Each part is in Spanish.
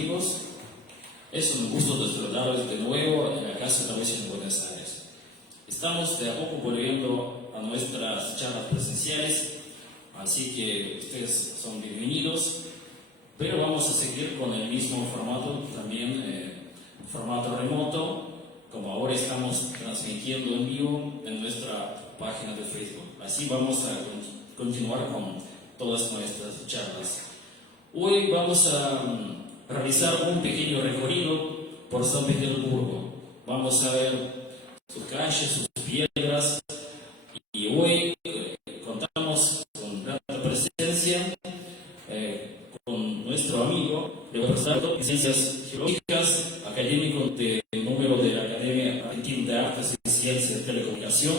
amigos. Es un gusto saludarlos de nuevo en la Casa de la Iglesia en Buenos Aires. Estamos de a poco volviendo a nuestras charlas presenciales, así que ustedes son bienvenidos, pero vamos a seguir con el mismo formato, también formato remoto, como ahora estamos transmitiendo en vivo en nuestra página de Facebook. Así vamos a continuar con todas nuestras charlas. Hoy vamos a realizar un pequeño recorrido por San Petersburgo. Vamos a ver sus calles, sus piedras, y hoy contamos con gran presencia con nuestro amigo, profesor de Ciencias Geológicas, académico de número de la Academia Argentina de Artes y Ciencias de Telecomunicación,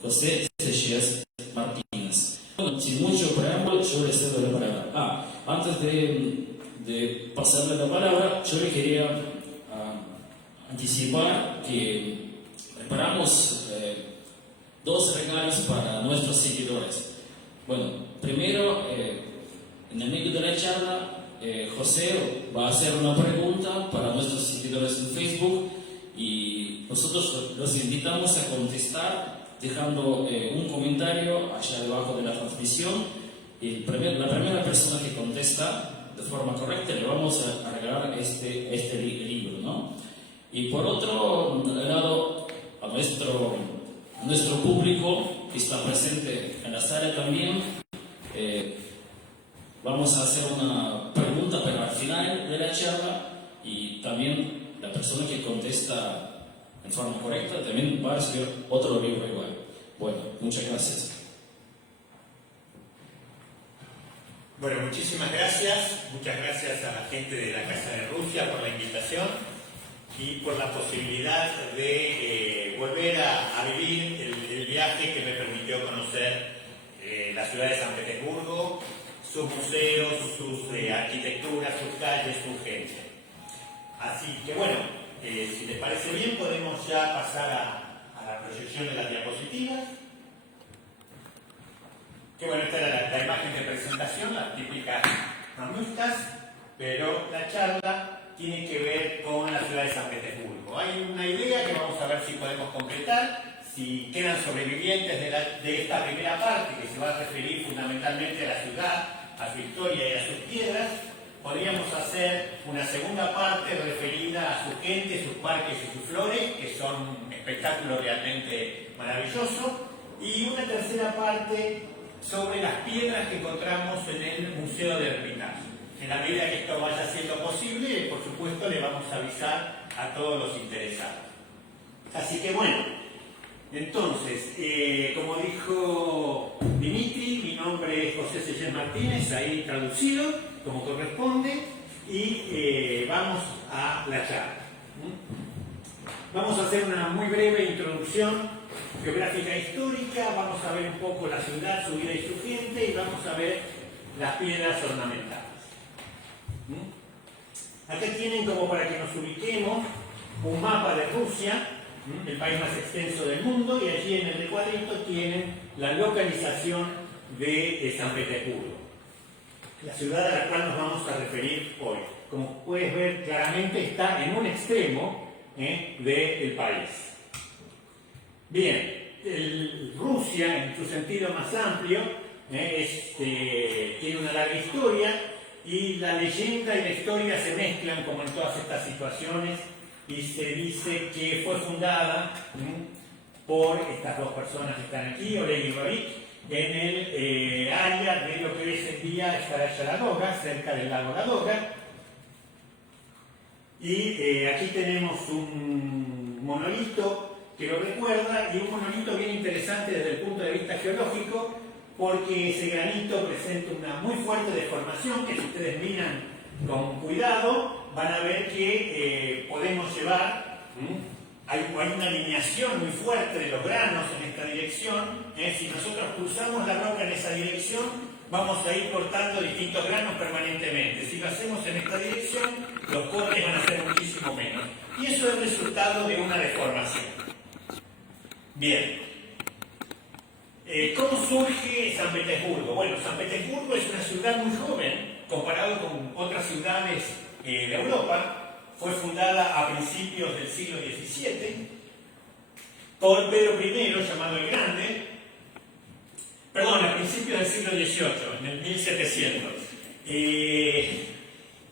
José Seixas Martínez. Bueno, sin mucho preámbulo, yo le cedo la palabra. Antes de pasarle la palabra, yo le quería anticipar que preparamos dos regalos para nuestros seguidores. Bueno, primero, en el medio de la charla, José va a hacer una pregunta para nuestros seguidores en Facebook y nosotros los invitamos a contestar dejando un comentario allá debajo de la transmisión. Y la primera persona que contesta de forma correcta le vamos a regalar este libro, ¿no? Y por otro lado, a nuestro público que está presente en la sala también, vamos a hacer una pregunta, pero al final de la charla, y también la persona que contesta en forma correcta también va a recibir otro libro igual. Bueno, muchas gracias. Bueno, muchísimas gracias. Muchas gracias a la gente de la Casa de Rusia por la invitación y por la posibilidad de volver a vivir el viaje que me permitió conocer la ciudad de San Petersburgo, sus museos, sus arquitecturas, sus calles, su gente. Así que bueno, si les parece bien, podemos ya pasar a la proyección de las diapositivas. Que bueno, esta era la imagen de presentación, las típicas mamushkas, pero la charla tiene que ver con la ciudad de San Petersburgo. Hay una idea que vamos a ver si podemos completar, si quedan sobrevivientes de esta primera parte, que se va a referir fundamentalmente a la ciudad, a su historia y a sus piedras. Podríamos hacer una segunda parte referida a su gente, sus parques y sus flores, que son un espectáculo realmente maravilloso, y una tercera parte sobre las piedras que encontramos en el Museo del Hermitage. En la medida que esto vaya siendo posible, por supuesto, le vamos a avisar a todos los interesados. Así que bueno, entonces, como dijo Dimitri, mi nombre es José Seixas Martínez, ahí traducido, como corresponde, y vamos a la charla. Vamos a hacer una muy breve introducción geográfica e histórica, vamos a ver un poco la ciudad, su vida y su gente, y vamos a ver las piedras ornamentales. Acá tienen, como para que nos ubiquemos, un mapa de Rusia, el país más extenso del mundo, y allí en el recuadrito tienen la localización de San Petersburgo, la ciudad a la cual nos vamos a referir hoy. Como puedes ver claramente, está en un extremo del país. Bien, Rusia, en su sentido más amplio, tiene una larga historia, y la leyenda y la historia se mezclan como en todas estas situaciones, y se dice que fue fundada por estas dos personas que están aquí, Oleg y Rorik, en el área de lo que hoy en día es Staraya, cerca del lago Ladoga. Y aquí tenemos un monolito que lo recuerda, y un monolito bien interesante desde el punto de vista geológico, porque ese granito presenta una muy fuerte deformación que, si ustedes miran con cuidado, van a ver que podemos llevar, hay una alineación muy fuerte de los granos en esta dirección. Si nosotros cruzamos la roca en esa dirección, vamos a ir cortando distintos granos permanentemente. Si lo hacemos en esta dirección, los cortes van a ser muchísimo menos. Y eso es resultado de una deformación. Bien, ¿cómo surge San Petersburgo? Bueno, San Petersburgo es una ciudad muy joven comparado con otras ciudades de Europa. Fue fundada a principios del siglo XVII por Pedro I, llamado el Grande, perdón, a principios del siglo XVIII, en el 1700.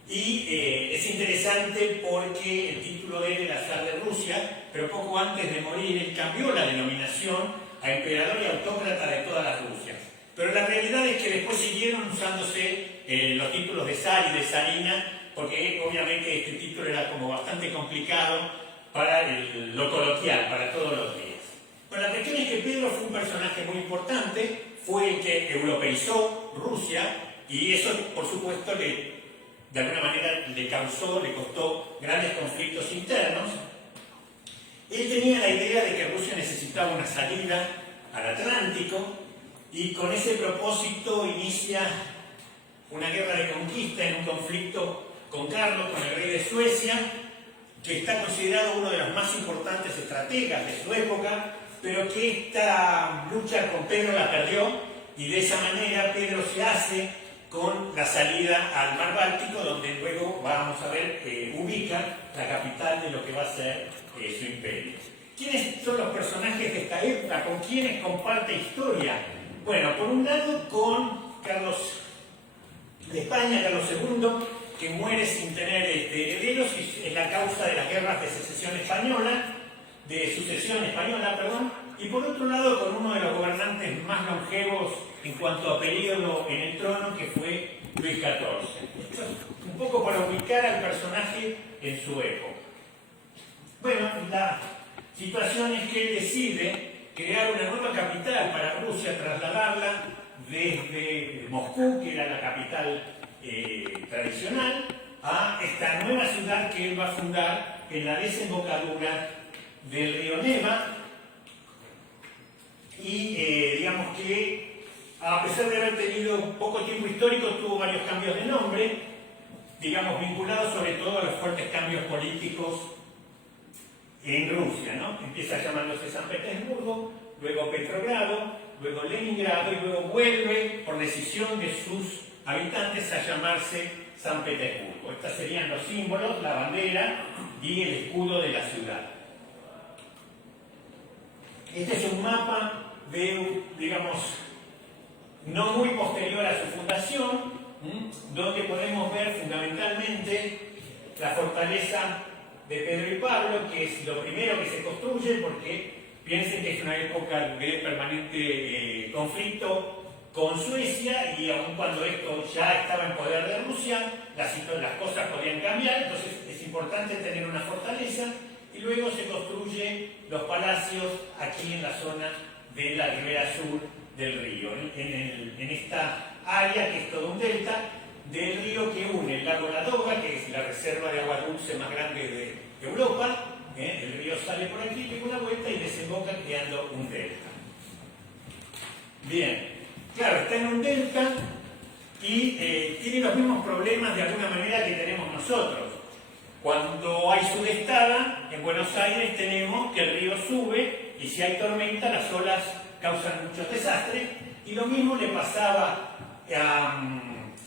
Es interesante porque el título de él era zar de Rusia, pero poco antes de morir él cambió la denominación a emperador y autócrata de todas las Rusias. Pero la realidad es que después siguieron usándose los títulos de zar y de zarina, porque obviamente este título era como bastante complicado para lo coloquial, para todos los días. Pero la cuestión es que Pedro fue un personaje muy importante, fue el que europeizó Rusia, y eso por supuesto de alguna manera le costó grandes conflictos internos. Él tenía la idea de que Rusia necesitaba una salida al Atlántico, y con ese propósito inicia una guerra de conquista en un conflicto con Carlos, con el rey de Suecia, que está considerado uno de los más importantes estrategas de su época, pero que esta lucha con Pedro la perdió, y de esa manera Pedro se hace con la salida al mar Báltico, donde luego vamos a ver ubica la capital de lo que va a ser su imperio. ¿Quiénes son los personajes de esta época? ¿Con quiénes comparte historia? Bueno, por un lado con Carlos de España, Carlos II, que muere sin tener herederos, y es la causa de las guerras de sucesión española, y por otro lado con uno de los gobernantes más longevos en cuanto a periodo en el trono, que fue Luis XIV. Esto es un poco para ubicar al personaje en su época. Bueno, la situación es que él decide crear una nueva capital para Rusia, trasladarla desde Moscú, que era la capital tradicional, a esta nueva ciudad que él va a fundar en la desembocadura del río Neva. Y digamos que, a pesar de haber tenido poco tiempo histórico, tuvo varios cambios de nombre, digamos vinculados sobre todo a los fuertes cambios políticos en Rusia, ¿no? Empieza llamándose San Petersburgo, luego Petrogrado, luego Leningrado, y luego vuelve, por decisión de sus habitantes, a llamarse San Petersburgo. Estos serían los símbolos, la bandera y el escudo de la ciudad. Este es un mapa digamos, no muy posterior a su fundación, donde podemos ver fundamentalmente la fortaleza de Pedro y Pablo, que es lo primero que se construye, porque piensen que es una época de permanente conflicto con Suecia, y aun cuando esto ya estaba en poder de Rusia, las cosas podían cambiar, entonces es importante tener una fortaleza, y luego se construyen los palacios aquí en la zona de la ribera sur del río, en esta área que es todo un delta del río que une el lago Ladoga, que es la reserva de agua dulce más grande de Europa. El río sale por aquí, pega una vuelta y desemboca creando un delta. Bien, claro, está en un delta y tiene los mismos problemas de alguna manera que tenemos nosotros. Cuando hay sudestada, en Buenos Aires tenemos que el río sube, y si hay tormenta las olas causan muchos desastres, y lo mismo le pasaba a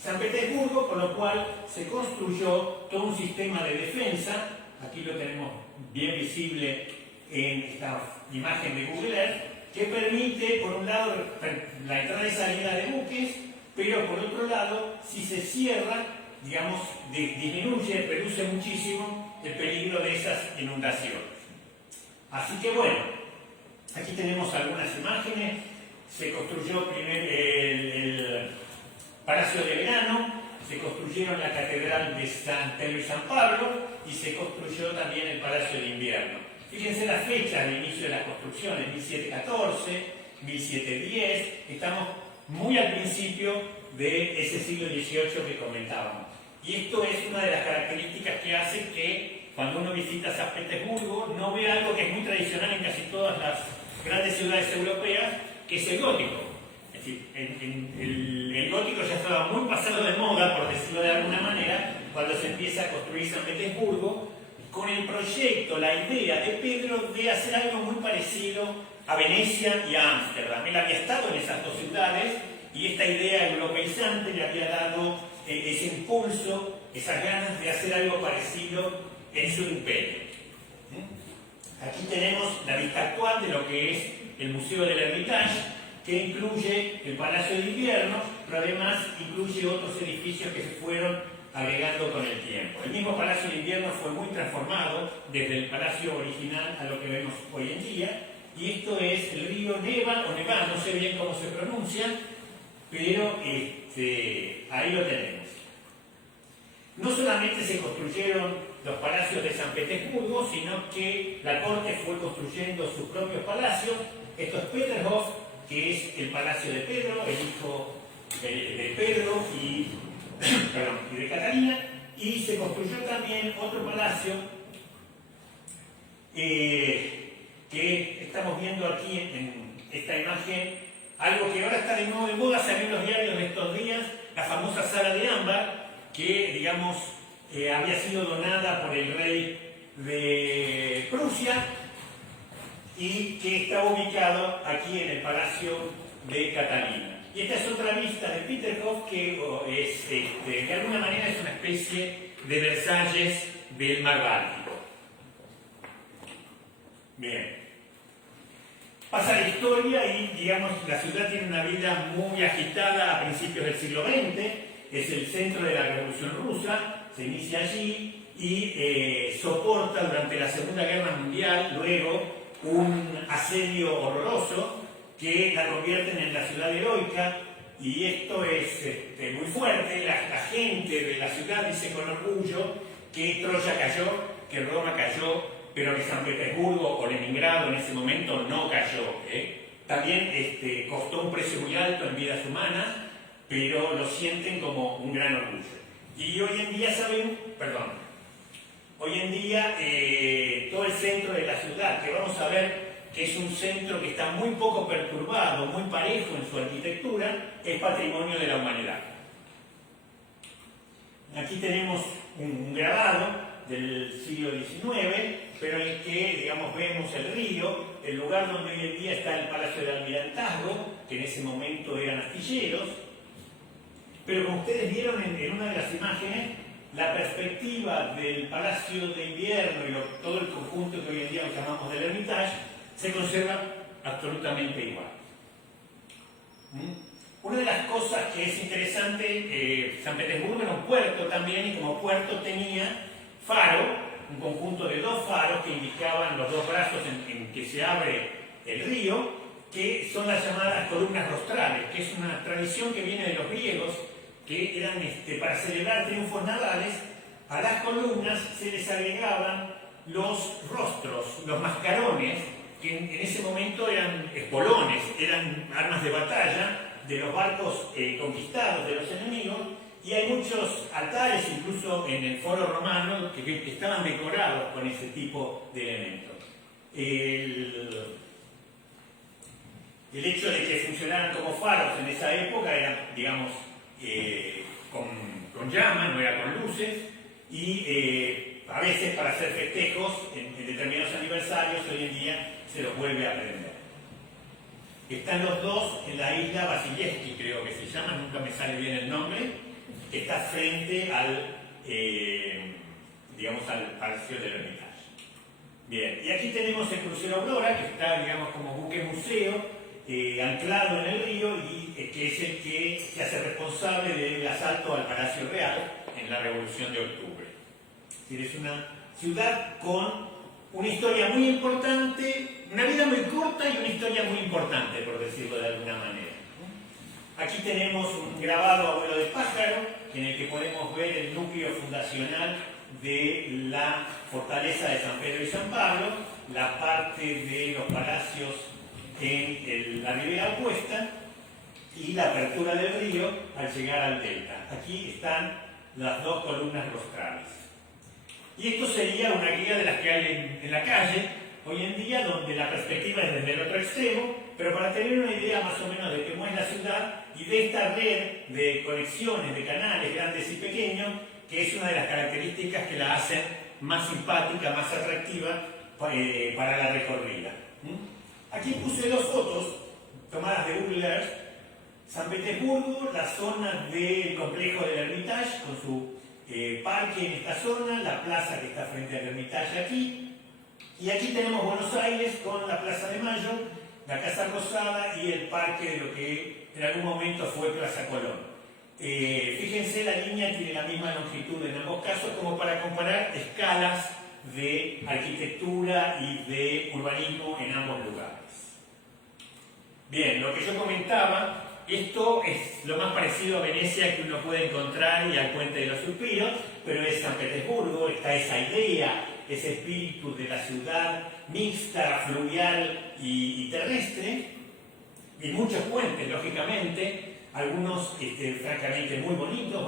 San Petersburgo, con lo cual se construyó todo un sistema de defensa. Aquí lo tenemos bien visible en esta imagen de Google Earth, que permite, por un lado, la entrada y salida de buques, pero por otro lado, si se cierra, digamos, disminuye, reduce muchísimo el peligro de esas inundaciones. Así que bueno, aquí tenemos algunas imágenes. Se construyó primero el Palacio de Verano, se construyeron la Catedral de San Pedro y San Pablo, y se construyó también el Palacio de Invierno. Fíjense las fechas de inicio de las construcciones: 1714, 1710, estamos muy al principio de ese siglo XVIII que comentábamos. Y esto es una de las características que hace que cuando uno visita San Petersburgo no vea algo que es muy tradicional en casi todas las grandes ciudades europeas, que es el gótico. Es decir, el gótico ya estaba muy pasado de moda, por decirlo de alguna manera, cuando se empieza a construir San Petersburgo, con el proyecto, la idea de Pedro de hacer algo muy parecido a Venecia y a Ámsterdam. Él había estado en esas dos ciudades, y esta idea europeizante le había dado ese impulso esas ganas de hacer algo parecido en su imperio. Aquí tenemos la vista actual de lo que es el Museo del Hermitage, que incluye el Palacio de Invierno, pero además incluye otros edificios que se fueron agregando con el tiempo. El mismo Palacio de Invierno fue muy transformado desde el palacio original a lo que vemos hoy en día, y esto es el río Neva, o Neva, no sé bien cómo se pronuncia, pero ahí lo tenemos. No solamente se construyeron los palacios de San Petersburgo, sino que la corte fue construyendo sus propios palacios. Esto es Peterhof, que es el palacio de Pedro, el hijo de Pedro y de Catalina, y se construyó también otro palacio que estamos viendo aquí en esta imagen, algo que ahora está de nuevo de moda, salió en los diarios de estos días, la famosa sala de ámbar, que digamos había sido donada por el rey de Prusia y que está ubicado aquí en el palacio de Catalina. Y esta es otra vista de Peterhof, que es, de alguna manera es una especie de Versalles del mar Báltico. Bien. Pasa la historia y, digamos, la ciudad tiene una vida muy agitada a principios del siglo XX, es el centro de la Revolución Rusa, se inicia allí y soporta durante la Segunda Guerra Mundial luego un asedio horroroso que la convierten en la ciudad heroica, y esto es muy fuerte. La gente de la ciudad dice con orgullo que Troya cayó, que Roma cayó, pero que San Petersburgo o Leningrado en ese momento no cayó. También costó un precio muy alto en vidas humanas, pero lo sienten como un gran orgullo. Y hoy en día todo el centro de la ciudad, que vamos a ver que es un centro que está muy poco perturbado, muy parejo en su arquitectura, es patrimonio de la humanidad. Aquí tenemos un grabado del siglo XIX, pero en el que, digamos, vemos el río, el lugar donde hoy en día está el Palacio del Almirantazgo, que en ese momento eran astilleros, pero como ustedes vieron en una de las imágenes, la perspectiva del Palacio de Invierno y todo el conjunto que hoy en día lo llamamos del Hermitage se conserva absolutamente igual. Una de las cosas que es interesante, San Petersburgo era un puerto también, y como puerto tenía faro, un conjunto de 2 faros que indicaban los 2 brazos en que se abre el río, que son las llamadas columnas rostrales, que es una tradición que viene de los griegos, que eran para celebrar triunfos navales. A las columnas se les agregaban los rostros, los mascarones, que en ese momento eran espolones, eran armas de batalla de los barcos conquistados de los enemigos, y hay muchos altares, incluso en el foro romano, que estaban decorados con ese tipo de elementos. El hecho de que funcionaran como faros en esa época era, digamos, con llama, no era con luces, y a veces para hacer festejos en determinados aniversarios hoy en día se los vuelve a prender. Están los dos en la isla Vasilievsky, creo que se llama, nunca me sale bien el nombre, que está frente al Palacio del Hermitage. Bien, y aquí tenemos el crucero Aurora, que está, digamos, como buque museo, anclado en el río, y que es el que se hace responsable del asalto al Palacio Real en la Revolución de Octubre. Es una ciudad con una historia muy importante, una vida muy corta y una historia muy importante, por decirlo de alguna manera. Aquí tenemos un grabado a vuelo de pájaro, en el que podemos ver el núcleo fundacional de la fortaleza de San Pedro y San Pablo, la parte de los palacios en la ribera opuesta y la apertura del río al llegar al delta. Aquí están las 2 columnas rostrales. Y esto sería una guía de las que hay en la calle hoy en día, donde la perspectiva es desde el otro extremo, pero para tener una idea más o menos de cómo es la ciudad y de esta red de conexiones, de canales grandes y pequeños, que es una de las características que la hacen más simpática, más atractiva para la recorrida. Aquí puse 2 fotos tomadas de Google Earth. San Petersburgo, la zona del complejo del Hermitage, con su parque en esta zona, la plaza que está frente al Hermitage aquí, y aquí tenemos Buenos Aires con la Plaza de Mayo, la Casa Rosada y el parque de lo que en algún momento fue Plaza Colón. Fíjense, la línea tiene la misma longitud en ambos casos, como para comparar escalas de arquitectura y de urbanismo en ambos lugares. Bien, lo que yo comentaba, esto es lo más parecido a Venecia que uno puede encontrar y al Puente de los Suspiros, pero es San Petersburgo, está esa idea, ese espíritu de la ciudad mixta, fluvial y terrestre, y muchos puentes, lógicamente, algunos francamente muy bonitos,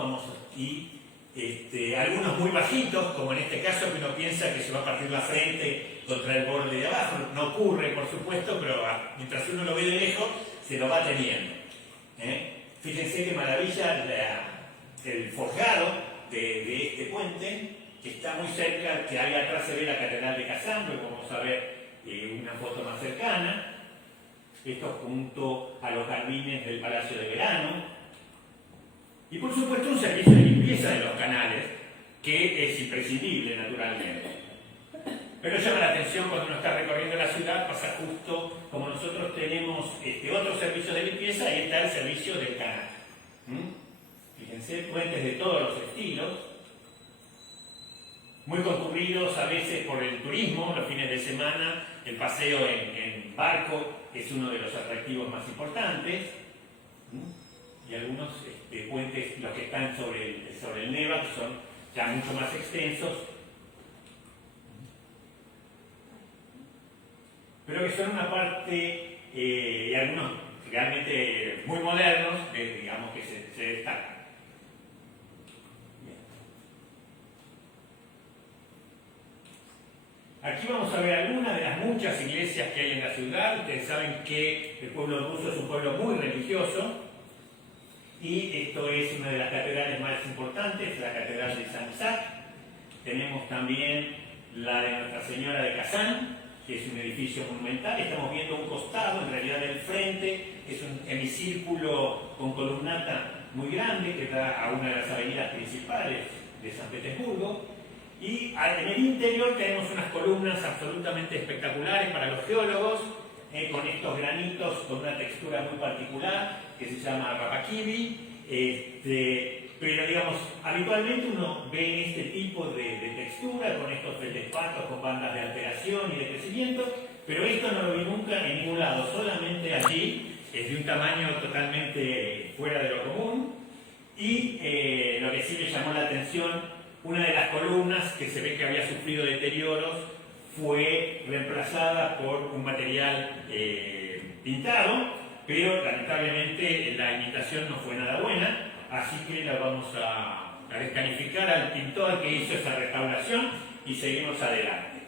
algunos muy bajitos, como en este caso que uno piensa que se va a partir la frente contra el borde de abajo. No ocurre, por supuesto, pero mientras uno lo ve de lejos, se lo va teniendo. Fíjense qué maravilla el forjado de este puente, que está muy cerca, que ahí atrás se ve la Catedral de Kazán, luego vamos a ver una foto más cercana. Esto junto a los jardines del Palacio de Verano. Y por supuesto un servicio de limpieza de los canales, que es imprescindible naturalmente. Pero llama la atención cuando uno está recorriendo la ciudad, pasa justo como nosotros tenemos otro servicio de limpieza, ahí está el servicio del canal. Fíjense, puentes de todos los estilos, muy concurridos a veces por el turismo, los fines de semana, el paseo en barco es uno de los atractivos más importantes, y algunos puentes, los que están sobre el Neva, que son ya mucho más extensos, pero que son una parte, y algunos realmente muy modernos, digamos que se destacan. Aquí vamos a ver algunas de las muchas iglesias que hay en la ciudad. Ustedes saben que el pueblo ruso es un pueblo muy religioso y esto es una de las catedrales más importantes, la Catedral de San Isaac. Tenemos también la de Nuestra Señora de Kazán, que es un edificio monumental. Estamos viendo un costado, en realidad del frente, que es un hemicírculo con columnata muy grande que da a una de las avenidas principales de San Petersburgo. Y en el interior tenemos unas columnas absolutamente espectaculares para los geólogos, con estos granitos con una textura muy particular que se llama rapakivi. Pero digamos, habitualmente uno ve este tipo de textura con estos feldespatos con bandas de alteración y de crecimiento, pero esto no lo vi nunca en ningún lado, solamente allí, es de un tamaño totalmente fuera de lo común. Y lo que sí me llamó la atención, una de las columnas que se ve que había sufrido deterioros fue reemplazada por un material pintado, pero lamentablemente la imitación no fue nada buena, así que la vamos a descalificar al pintor que hizo esa restauración y seguimos adelante.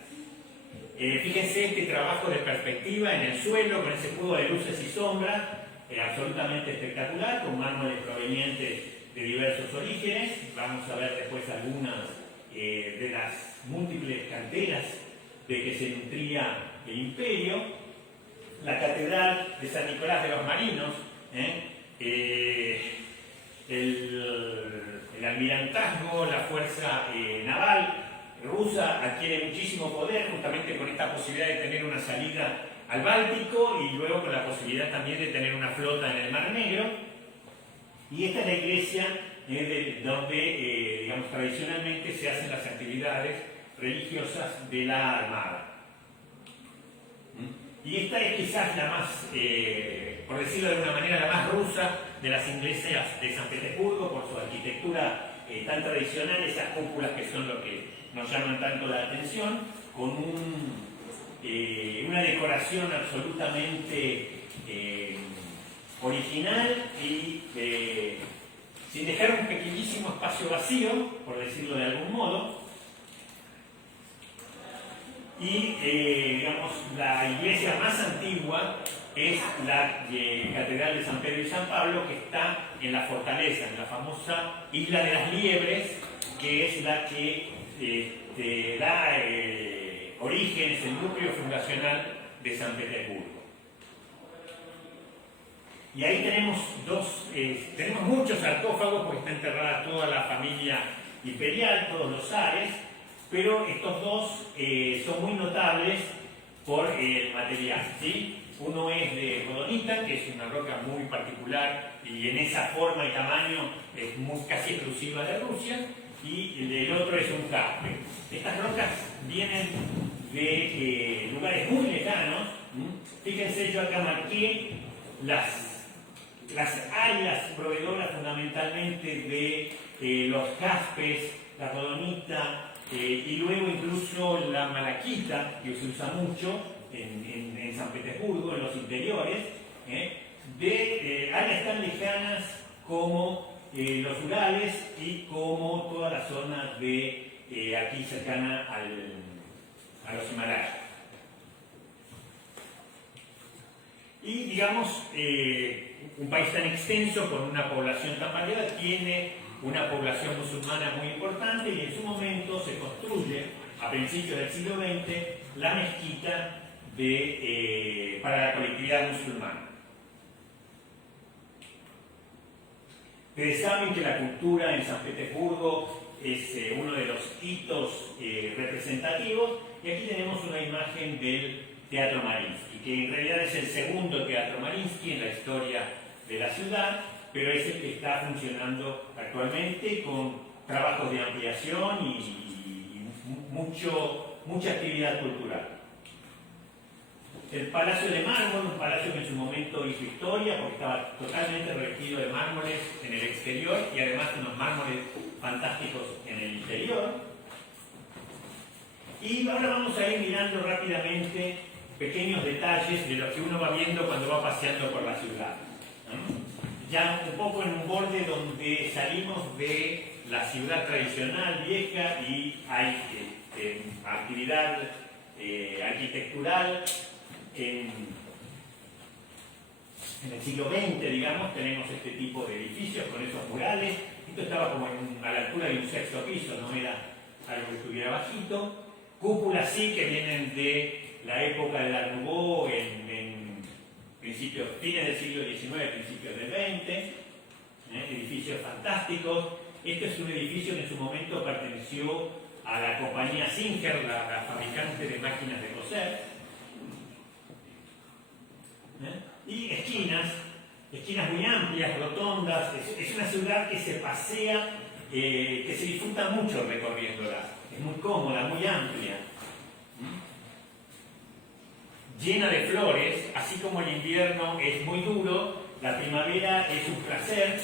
Fíjense este trabajo de perspectiva en el suelo con ese juego de luces y sombras, absolutamente espectacular, con mármoles provenientes de diversos orígenes. Vamos a ver después algunas de las múltiples canteras de que se nutría el imperio. La Catedral de San Nicolás de los Marinos, el almirantazgo, la fuerza naval rusa adquiere muchísimo poder justamente con esta posibilidad de tener una salida al Báltico y luego con la posibilidad también de tener una flota en el Mar Negro. Y esta es la iglesia donde, digamos, tradicionalmente se hacen las actividades religiosas de la Armada. Y esta es quizás la más, por decirlo de alguna manera, la más rusa de las iglesias de San Petersburgo por su arquitectura tan tradicional, esas cúpulas que son lo que nos llaman tanto la atención, con una decoración absolutamente original y sin dejar un pequeñísimo espacio vacío, por decirlo de algún modo. Y digamos, la iglesia más antigua es la Catedral de San Pedro y San Pablo, que está en la fortaleza, en la famosa Isla de las Liebres, que es la que da origen, es el núcleo fundacional de San Petersburgo. Y ahí tenemos muchos sarcófagos, porque está enterrada toda la familia imperial, todos los zares, pero estos dos son muy notables por el material, ¿sí? Uno es de rodonita, que es una roca muy particular y en esa forma y tamaño es casi exclusiva de Rusia, y el otro es un jaspe. Estas rocas vienen de lugares muy lejanos. Fíjense, yo acá marqué las áreas proveedoras fundamentalmente de los jaspes, la rodonita, y luego incluso la malaquita, que se usa mucho en San Petersburgo, en los interiores, de áreas tan lejanas como los Urales y como toda la zona de aquí cercana a los Himalayas. Y digamos, un país tan extenso con una población tan variada tiene una población musulmana muy importante, y en su momento se construye, a principios del siglo XX, la mezquita para la colectividad musulmana. Ustedes saben que la cultura en San Petersburgo es uno de los hitos representativos, y aquí tenemos una imagen del Teatro Mariinsky, que en realidad es el segundo Teatro Mariinsky en la historia de la ciudad, pero es el que está funcionando actualmente con trabajos de ampliación y mucha actividad cultural. El Palacio de Mármol, un palacio que en su momento hizo historia porque estaba totalmente revestido de mármoles en el exterior y además unos mármoles fantásticos en el interior. Y ahora vamos a ir mirando rápidamente pequeños detalles de lo que uno va viendo cuando va paseando por la ciudad. Ya un poco en un borde donde salimos de la ciudad tradicional vieja y hay actividad arquitectural. En el siglo XX, digamos, tenemos este tipo de edificios con esos murales. Esto estaba como a la altura de un sexto piso, no era algo que estuviera bajito. Cúpulas sí que vienen de la época del Art Nouveau en principios, fines del siglo XIX, principios del XX. Edificios fantásticos. Este es un edificio que en su momento perteneció a la compañía Singer, la fabricante de máquinas de coser. Y esquinas muy amplias, rotondas. Es una ciudad que se pasea, que se disfruta mucho recorriéndola. Es muy cómoda, muy amplia. Llena de flores, así como el invierno es muy duro, la primavera es un placer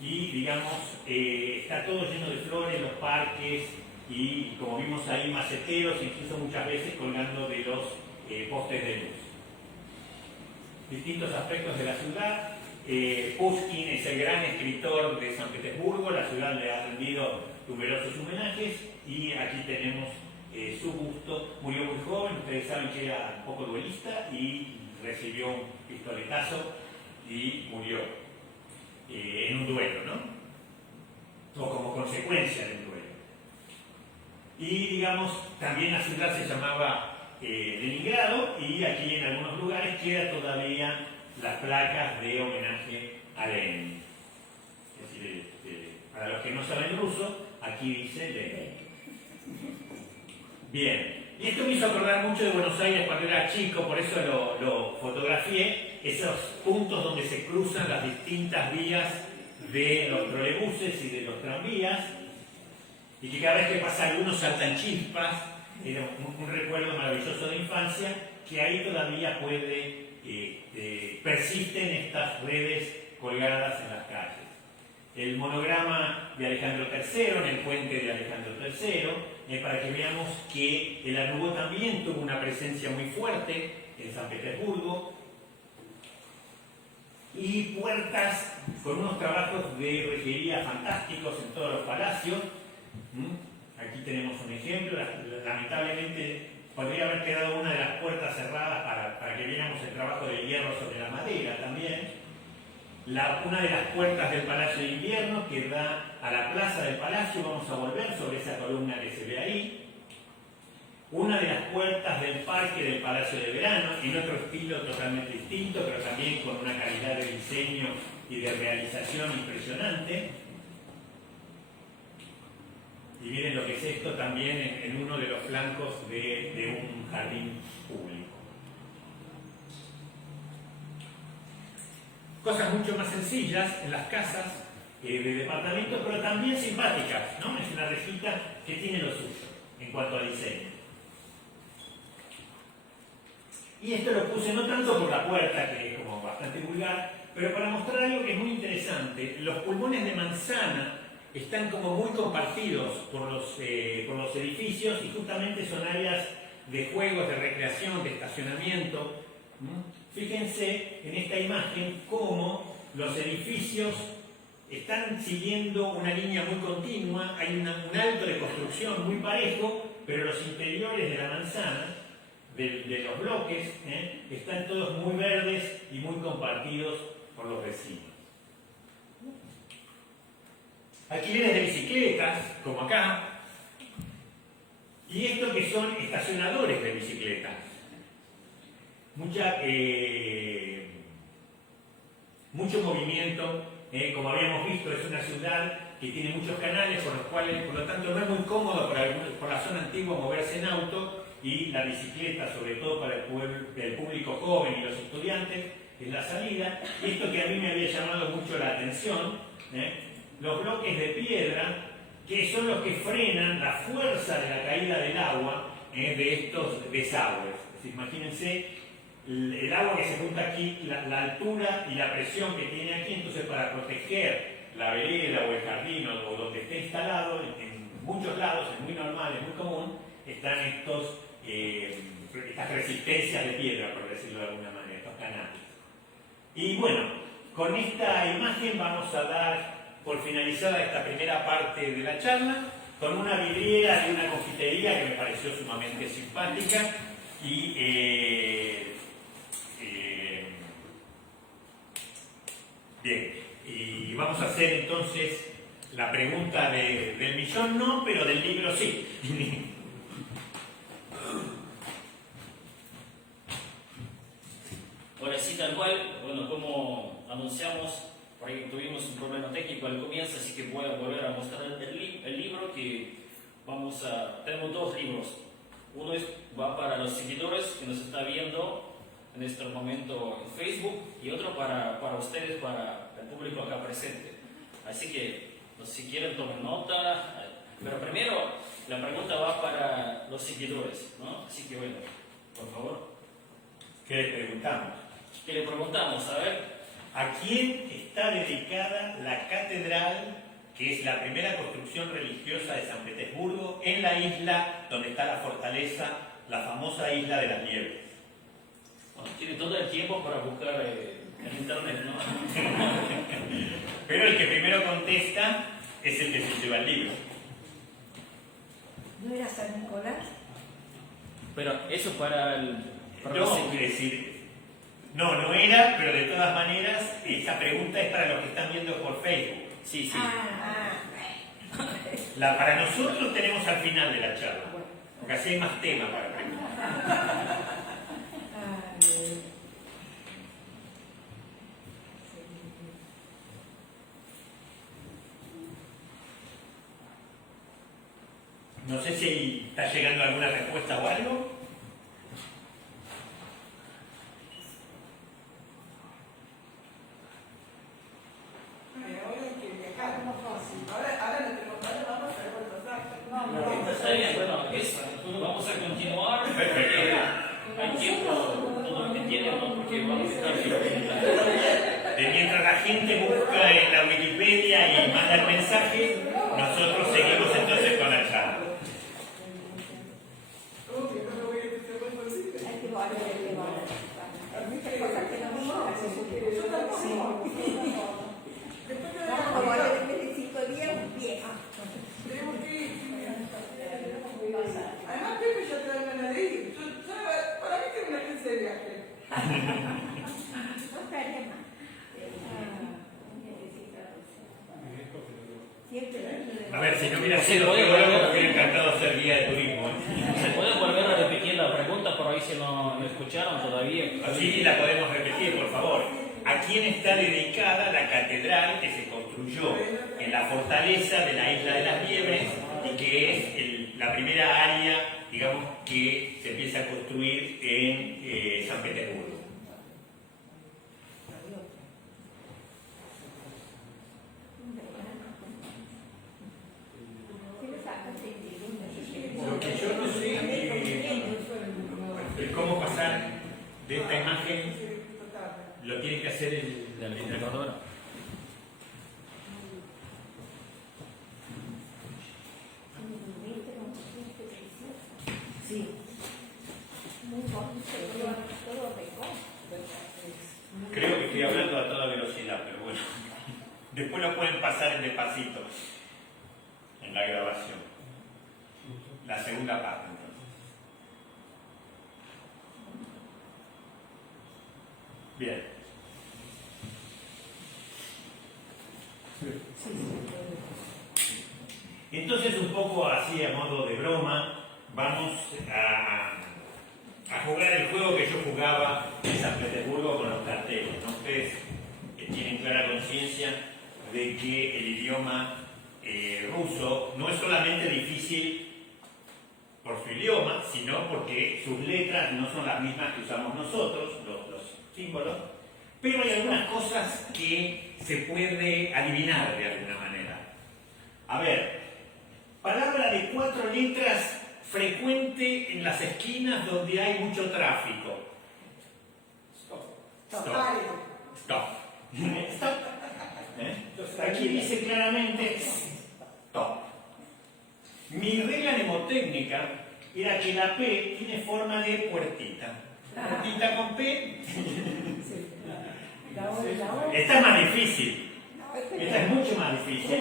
y, digamos, está todo lleno de flores, los parques y, como vimos ahí, maceteros, incluso muchas veces colgando de los postes de luz. Distintos aspectos de la ciudad. Pushkin es el gran escritor de San Petersburgo, la ciudad le ha rendido numerosos homenajes y aquí tenemos su busto. Murió muy joven, ustedes saben que era un poco duelista y recibió un pistoletazo y murió en un duelo, ¿no? O como consecuencia de un duelo. Y digamos, también la ciudad se llamaba Leningrado, y aquí en algunos lugares queda todavía las placas de homenaje a Lenin. Es decir, para los que no saben ruso, aquí dice Lenin. Bien, y esto me hizo acordar mucho de Buenos Aires cuando era chico, por eso lo fotografié, esos puntos donde se cruzan las distintas vías de los trolebuses y de los tranvías, y que cada vez que pasa algunos saltan chispas. Era un recuerdo maravilloso de infancia, que ahí todavía persisten estas redes colgadas en las calles. El monograma de Alejandro III, en el puente de Alejandro III, para que veamos que el Art Nouveau también tuvo una presencia muy fuerte en San Petersburgo, y puertas con unos trabajos de rejería fantásticos en todos los palacios. Aquí tenemos un ejemplo. Lamentablemente podría haber quedado una de las puertas cerradas para que viéramos el trabajo del hierro sobre la madera también. Una de las puertas del Palacio de Invierno que da a la plaza del Palacio, vamos a volver sobre esa columna que se ve ahí. Una de las puertas del Parque del Palacio de Verano, en otro estilo totalmente distinto, pero también con una calidad de diseño y de realización impresionante. Y miren lo que es esto también en uno de los flancos de un jardín público. Cosas mucho más sencillas en las casas de departamentos, pero también simpáticas, ¿no? Es una rejita que tiene lo suyo en cuanto a diseño. Y esto lo puse no tanto por la puerta, que es como bastante vulgar, pero para mostrar algo que es muy interesante. Los pulmones de manzana están como muy compartidos por los edificios y justamente son áreas de juegos, de recreación, de estacionamiento. Fíjense en esta imagen cómo los edificios están siguiendo una línea muy continua, hay un alto de construcción muy parejo, pero los interiores de la manzana, de los bloques, están todos muy verdes y muy compartidos por los vecinos. Alquileres de bicicletas, como acá, y esto que son estacionadores de bicicletas. Mucho movimiento, como habíamos visto, es una ciudad que tiene muchos canales, por los cuales, por lo tanto, no es muy cómodo por la zona antigua moverse en auto, y la bicicleta, sobre todo para el público joven y los estudiantes, es la salida. Y esto que a mí me había llamado mucho la atención, los bloques de piedra, que son los que frenan la fuerza de la caída del agua de estos desagües. Imagínense el agua que se junta aquí, la altura y la presión que tiene aquí, entonces para proteger la vereda o el jardín o donde esté instalado, en muchos lados, es muy normal, es muy común, están estas resistencias de piedra, por decirlo de alguna manera, estos canales. Y bueno, con esta imagen vamos a dar por finalizada esta primera parte de la charla, con una vidriera y una confitería que me pareció sumamente simpática y bien, y vamos a hacer entonces la pregunta del millón no, pero del libro sí. Ahora sí, tal cual, bueno, como anunciamos, por ahí tuvimos un problema técnico al comienzo, así que voy a volver a mostrar el libro que tenemos dos libros. Uno va para los seguidores que nos está viendo en este momento en Facebook y otro para ustedes, para el público acá presente. Así que, si quieren, tomen nota. Pero primero, la pregunta va para los seguidores, ¿no? Así que, bueno, por favor. ¿Qué le preguntamos? ¿Qué le preguntamos? A ver. ¿A quién está dedicada la catedral, que es la primera construcción religiosa de San Petersburgo, en la isla donde está la fortaleza, la famosa isla de las Nieves? Bueno, tiene todo el tiempo para buscar en internet, ¿no? Pero el que primero contesta es el que se lleva el libro. ¿No era San Nicolás? Pero eso para el... No, es decir, no era, pero de todas maneras, esa pregunta es para los que están viendo por Facebook. Sí. Para nosotros tenemos al final de la charla, porque así hay más tema para preguntar. No sé si está llegando alguna respuesta o algo. Está bien, bueno, vamos a continuar. Hay tiempo, todo lo que tiene, ¿no? Porque vamos a estar Mientras la gente busca en la Wikipedia y manda el mensaje, nosotros seguimos entonces con la charla. Además, Pepe ya te da ganas de ir. ¿Para qué tengo una agencia de viaje? A ver, si no hubiera sido geólogo, me hubiera encantado ser guía de turismo. ¿Se puede volver a repetir la pregunta por ahí si no escucharon todavía? Sí, la podemos repetir, por favor. ¿A quién está dedicada la catedral que se construyó en la fortaleza de la isla de las Liebres y lo que es la primera área, digamos, que se empieza a construir en San Petersburgo. Lo que yo no sé es cómo pasar de esta imagen, lo tiene que hacer de la computadora. Sí. Creo que estoy hablando a toda velocidad, pero bueno. Después lo pueden pasar en despacito en la grabación. La segunda parte, entonces. Bien. Entonces, un poco así a modo de broma, vamos a jugar el juego que yo jugaba en San Petersburgo con los carteles, ¿no? Ustedes tienen clara conciencia de que el idioma ruso no es solamente difícil por su idioma, sino porque sus letras no son las mismas que usamos nosotros, los símbolos, pero hay algunas cosas que se puede adivinar de alguna manera. A ver, palabra de 4 letras frecuente en las esquinas donde hay mucho tráfico. Stop. Stop. Stop. Aquí dice claramente stop. Mi regla mnemotécnica era que la P tiene forma de puertita. Puertita con P. Esta es más difícil. Esta es mucho más difícil.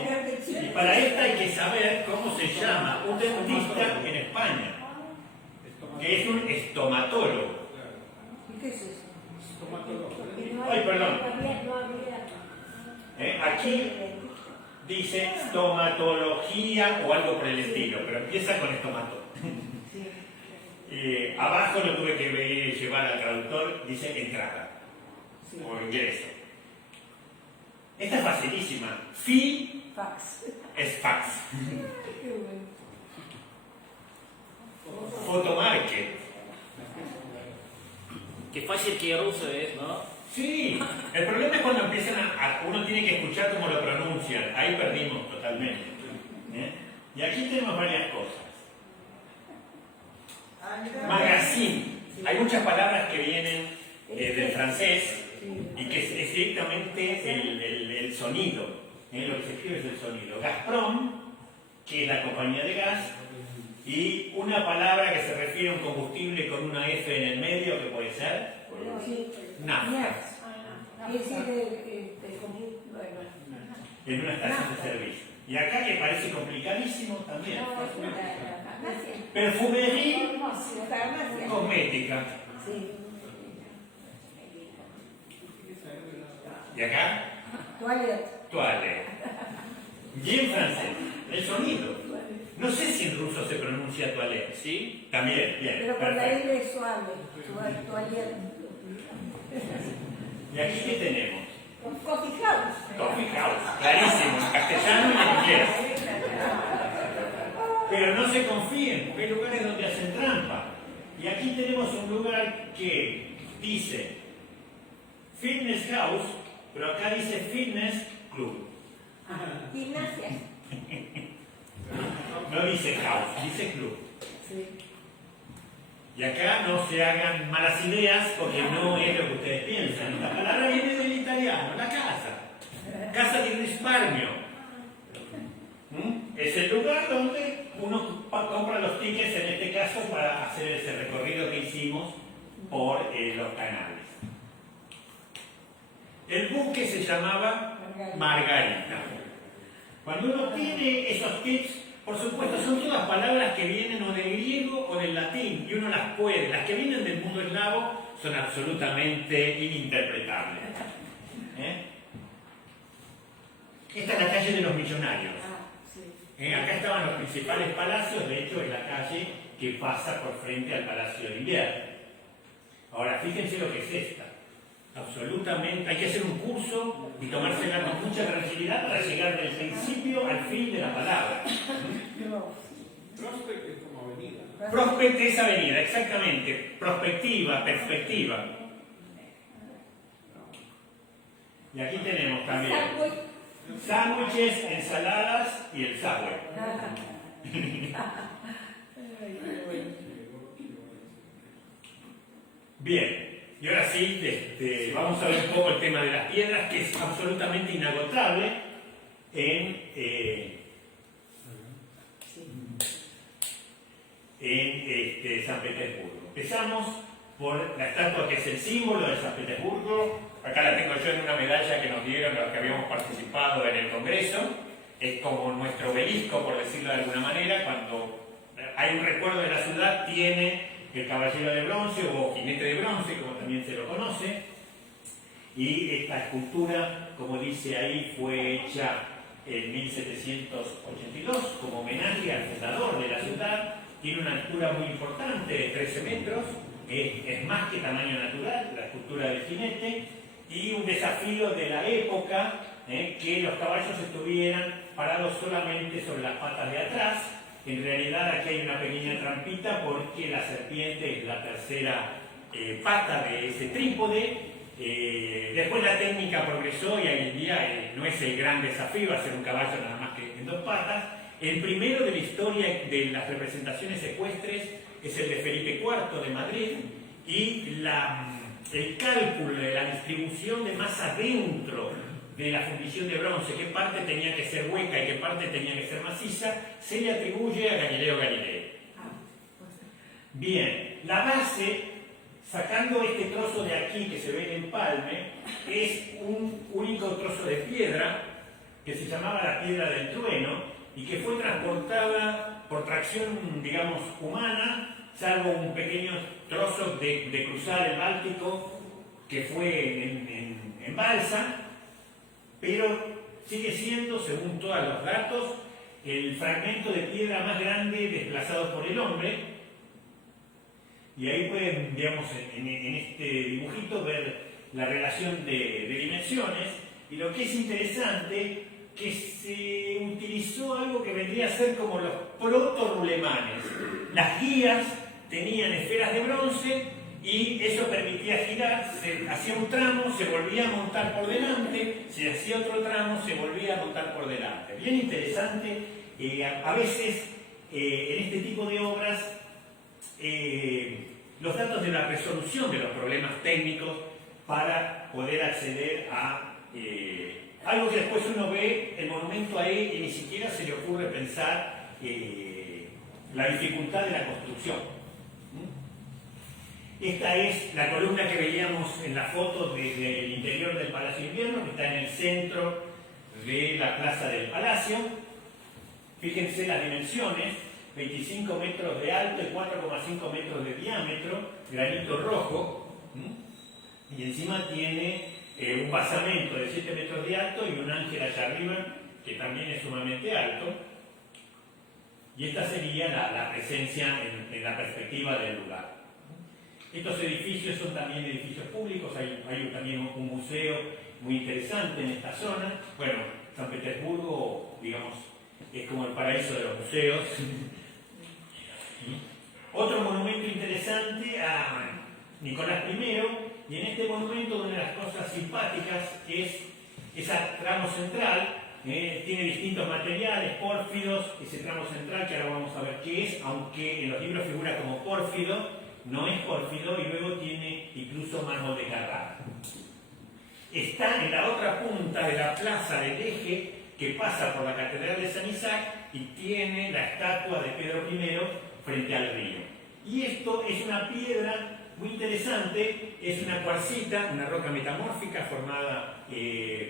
Y para esta hay que saber cómo se llama un dentista en España, que es un estomatólogo. ¿Y qué es eso? Ay, perdón. Aquí dice estomatología o algo por el estilo, pero empieza con estomato. Abajo lo tuve que llevar al traductor, dice entrada o ingreso. Esta es facilísima. Fax. Es fax. Qué bueno. Fotomarket. Qué fácil que ruso es, ¿no? Sí, el problema es cuando empiezan uno tiene que escuchar cómo lo pronuncian. Ahí perdimos totalmente. Y aquí tenemos varias cosas. Magazine. Hay muchas palabras que vienen del francés y que es directamente el sonido. Lo que se escribe es el sonido. Gazprom, que es la compañía de gas, y una palabra que se refiere a un combustible con una F en el medio, que puede ser nafta. En una estación de servicio. Y acá que parece complicadísimo también. Perfumería cosmética. ¿Y acá? Toilette. Bien francés. El sonido. No sé si en ruso se pronuncia toilette. ¿Sí? También, bien. Pero con la L es suave. Toallet. ¿Y aquí qué tenemos? Coffee house. Coffee house. Clarísimo, en castellano y en inglés. Pero no se confíen, porque hay lugares donde hacen trampa. Y aquí tenemos un lugar que dice Fitness House, pero acá dice Fitness Club. Gimnasia. No dice house, dice club. Sí. Y acá no se hagan malas ideas porque no es lo que ustedes piensan. La palabra viene del italiano, la casa. Casa di risparmio. Es el lugar donde uno compra los tickets, en este caso, para hacer ese recorrido que hicimos por los canales. El buque se llamaba Margarita. Cuando uno tiene esos tips, por supuesto, son todas palabras que vienen o del griego o del latín, y uno las puede. Las que vienen del mundo eslavo son absolutamente ininterpretables. Esta es la calle de los millonarios. Acá estaban los principales palacios, de hecho es la calle que pasa por frente al Palacio de Invierno. Ahora, fíjense lo que es esta. Absolutamente. Hay que hacer un curso y tomársela con mucha tranquilidad para llegar del principio al fin de la palabra. Prospect es como avenida. Prospect es avenida, exactamente. Prospectiva, perspectiva. Y aquí tenemos también sándwiches, ensaladas y el Subway. Bien, y ahora sí, vamos a ver un poco el tema de las piedras, que es absolutamente inagotable en San Petersburgo. Empezamos por la estatua que es el símbolo de San Petersburgo. Acá la tengo yo en una medalla que nos dieron los que habíamos participado en el Congreso. Es como nuestro obelisco, por decirlo de alguna manera. Cuando hay un recuerdo de la ciudad, tiene el caballero de bronce o jinete de bronce, como también se lo conoce. Y esta escultura, como dice ahí, fue hecha en 1782 como homenaje al fundador de la ciudad. Tiene una altura muy importante de 13 metros, es más que tamaño natural, la escultura del jinete, y un desafío de la época, que los caballos estuvieran parados solamente sobre las patas de atrás. En realidad aquí hay una pequeña trampita porque la serpiente es la tercera pata de ese trípode. Después la técnica progresó y hoy en día no es el gran desafío hacer un caballo nada más que en dos patas. El primero de la historia de las representaciones ecuestres es el de Felipe IV de Madrid, y el cálculo de la distribución de masa dentro de la fundición de bronce, qué parte tenía que ser hueca y qué parte tenía que ser maciza, se le atribuye a Galileo Galilei. Bien, la base, sacando este trozo de aquí que se ve en el empalme, es un único trozo de piedra que se llamaba la piedra del trueno, y que fue transportada por tracción, digamos, humana, salvo un pequeño trozo de cruzar el Báltico que fue en balsa, pero sigue siendo, según todos los datos, el fragmento de piedra más grande desplazado por el hombre. Y ahí pueden, digamos, en este dibujito ver la relación de dimensiones, y lo que es interesante, que se utilizó algo que vendría a ser como los proto-rulemanes. Las guías tenían esferas de bronce y eso permitía girar, se hacía un tramo, se volvía a montar por delante, se hacía otro tramo, se volvía a montar por delante. Bien interesante, a veces en este tipo de obras los datos de la resolución de los problemas técnicos para poder acceder a algo que después uno ve el monumento ahí y ni siquiera se le ocurre pensar la dificultad de la construcción. Esta es la columna que veíamos en la foto desde el interior del Palacio de Invierno, que está en el centro de la plaza del Palacio. Fíjense las dimensiones, 25 metros de alto y 4,5 metros de diámetro, granito rojo, y encima tiene un basamento de 7 metros de alto y un ángel allá arriba que también es sumamente alto. Y esta sería la presencia en la perspectiva del lugar. Estos edificios son también edificios públicos, hay también un museo muy interesante en esta zona. Bueno, San Petersburgo, digamos, es como el paraíso de los museos. Otro monumento interesante a Nicolás I, y en este monumento una de las cosas simpáticas es ese tramo central, tiene distintos materiales, pórfidos, ese tramo central que ahora vamos a ver qué es, aunque en los libros figura como pórfido, no es pórfido, y luego tiene incluso mármol de Carrara. Está en la otra punta de la plaza del Eje, que pasa por la Catedral de San Isaac y tiene la estatua de Pedro I frente al río. Y esto es una piedra muy interesante, es una cuarcita, una roca metamórfica formada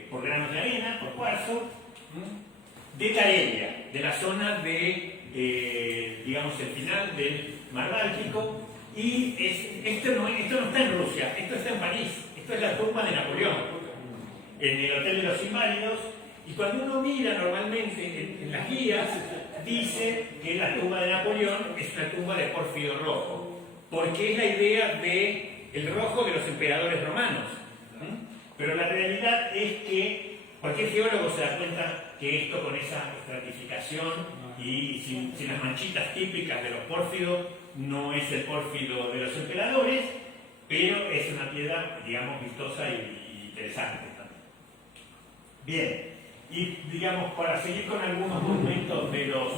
por granos de arena, por cuarzo, de Karelia, de la zona de, digamos, el final del Mar Báltico. Y esto no está en Rusia, esto está en París, esto es la tumba de Napoleón, en el Hotel de los Inválidos. Y cuando uno mira normalmente en las guías, dice que la tumba de Napoleón es una tumba de pórfido rojo, porque es la idea del rojo de los emperadores romanos. Pero la realidad es que cualquier geólogo se da cuenta que esto con esa estratificación y sin las manchitas típicas de los pórfidos no es el pórfido de los emperadores, pero es una piedra, digamos, vistosa y interesante también. Bien, y digamos, para seguir con algunos monumentos de los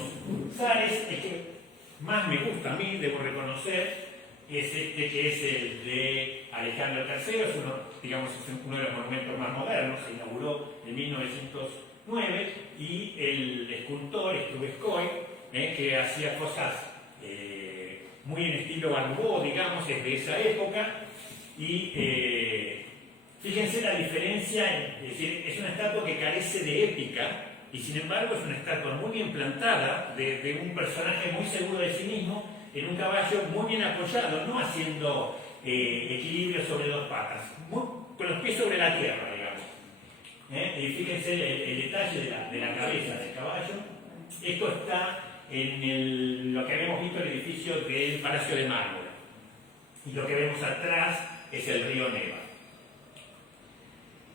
zares, el que más me gusta a mí, debo reconocer, es este que es el de Alejandro III, es uno, digamos, es uno de los monumentos más modernos, se inauguró en 1909, y el escultor Strubetskoy, que hacía cosas muy en estilo Van Gogh, digamos, es de esa época, y fíjense la diferencia, es decir, es una estatua que carece de épica, y sin embargo es una estatua muy bien plantada, de un personaje muy seguro de sí mismo, en un caballo muy bien apoyado, no haciendo equilibrio sobre dos patas, con los pies sobre la tierra, digamos. Y fíjense el detalle de la cabeza del caballo. Esto está en lo que habíamos visto el edificio del Palacio de Mármol. Y lo que vemos atrás es el río Neva.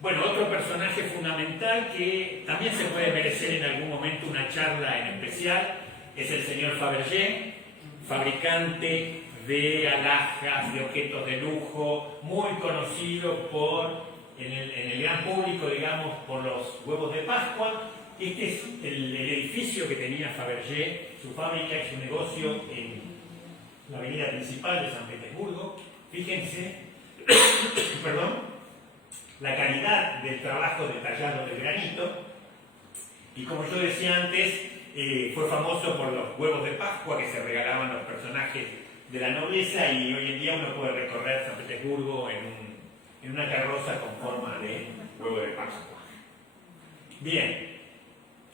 Bueno, otro personaje fundamental que también se puede merecer en algún momento una charla en especial es el señor Fabergé, fabricante de alhajas, de objetos de lujo, muy conocido en el gran público, digamos, por los huevos de Pascua. Este es el edificio que tenía Fabergé, su fábrica y su negocio en la avenida principal de San Petersburgo. Fíjense, perdón, la calidad del trabajo detallado del granito, y como yo decía antes, fue famoso por los huevos de Pascua que se regalaban los personajes de la nobleza, y hoy en día uno puede recorrer San Petersburgo en una carroza con forma de huevo de Pascua. Bien,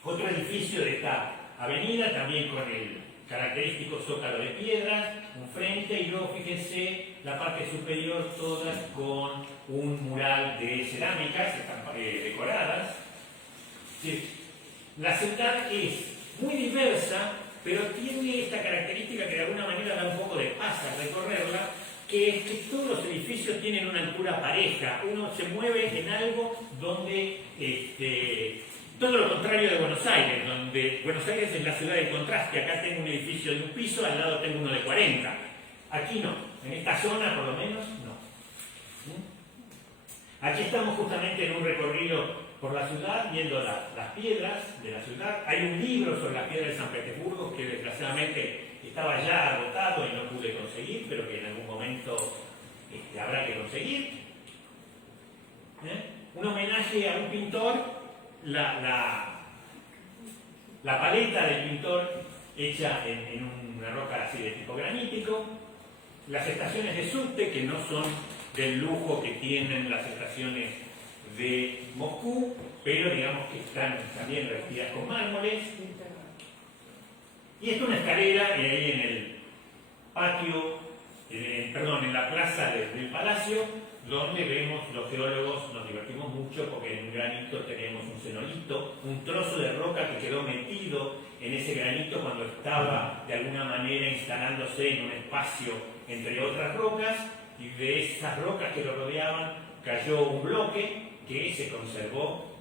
otro edificio de esta avenida, también con el característico zócalo de piedra, un frente, y luego fíjense la parte superior todas con un mural de cerámicas decoradas. Sí. La ciudad es muy diversa, pero tiene esta característica que de alguna manera da un poco de paz al recorrerla, que es que todos los edificios tienen una altura pareja. Uno se mueve en algo donde todo lo contrario de Buenos Aires, donde Buenos Aires es la ciudad del contraste. Acá tengo un edificio de un piso, al lado tengo uno de 40. Aquí no, en esta zona por lo menos no. Aquí estamos justamente en un recorrido por la ciudad, viendo las piedras de la ciudad. Hay un libro sobre las piedras de San Petersburgo que desgraciadamente estaba ya agotado y no pude conseguir, pero que en algún momento habrá que conseguir. Un homenaje a un pintor. La paleta del pintor hecha en una roca así de tipo granítico, las estaciones de subte que no son del lujo que tienen las estaciones de Moscú, pero digamos que están también revestidas con mármoles, y esto es una escalera ahí en el patio, en la plaza del palacio, donde vemos los geólogos, nos divertimos mucho porque en un granito tenemos un cenolito, un trozo de roca que quedó metido en ese granito cuando estaba de alguna manera instalándose en un espacio entre otras rocas, y de esas rocas que lo rodeaban cayó un bloque que se conservó.